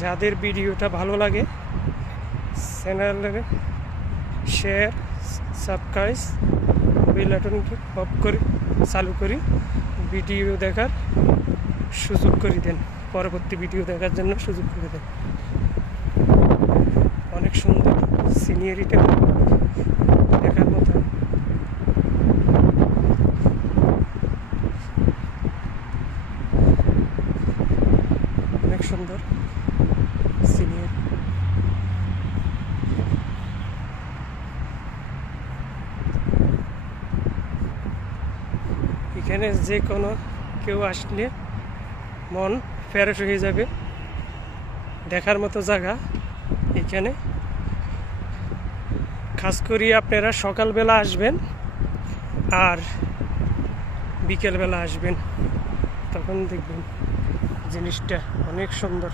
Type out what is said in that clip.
যাদের ভিডিওটা ভালো লাগে চ্যানেলে শেয়ার সাবস্ক্রাইব বেল বাটনটি অফ করে চালু করি ভিডিও দেখার সুযোগ করে দেন, পরবর্তী ভিডিও দেখার জন্য সুযোগ করে দেন। অনেক সুন্দর সিনিয়রিটা দেখার মতো। অনেক সুন্দর সিনিয়র। এখানে যে কোনো কেউ আসলে মন ফ্রেশ হয়ে যাবে, দেখার মতো জায়গা এখানে। খাস করি আপনারা সকালবেলা আসবেন আর বিকেলবেলা আসবেন, তখন দেখবেন জিনিসটা অনেক সুন্দর।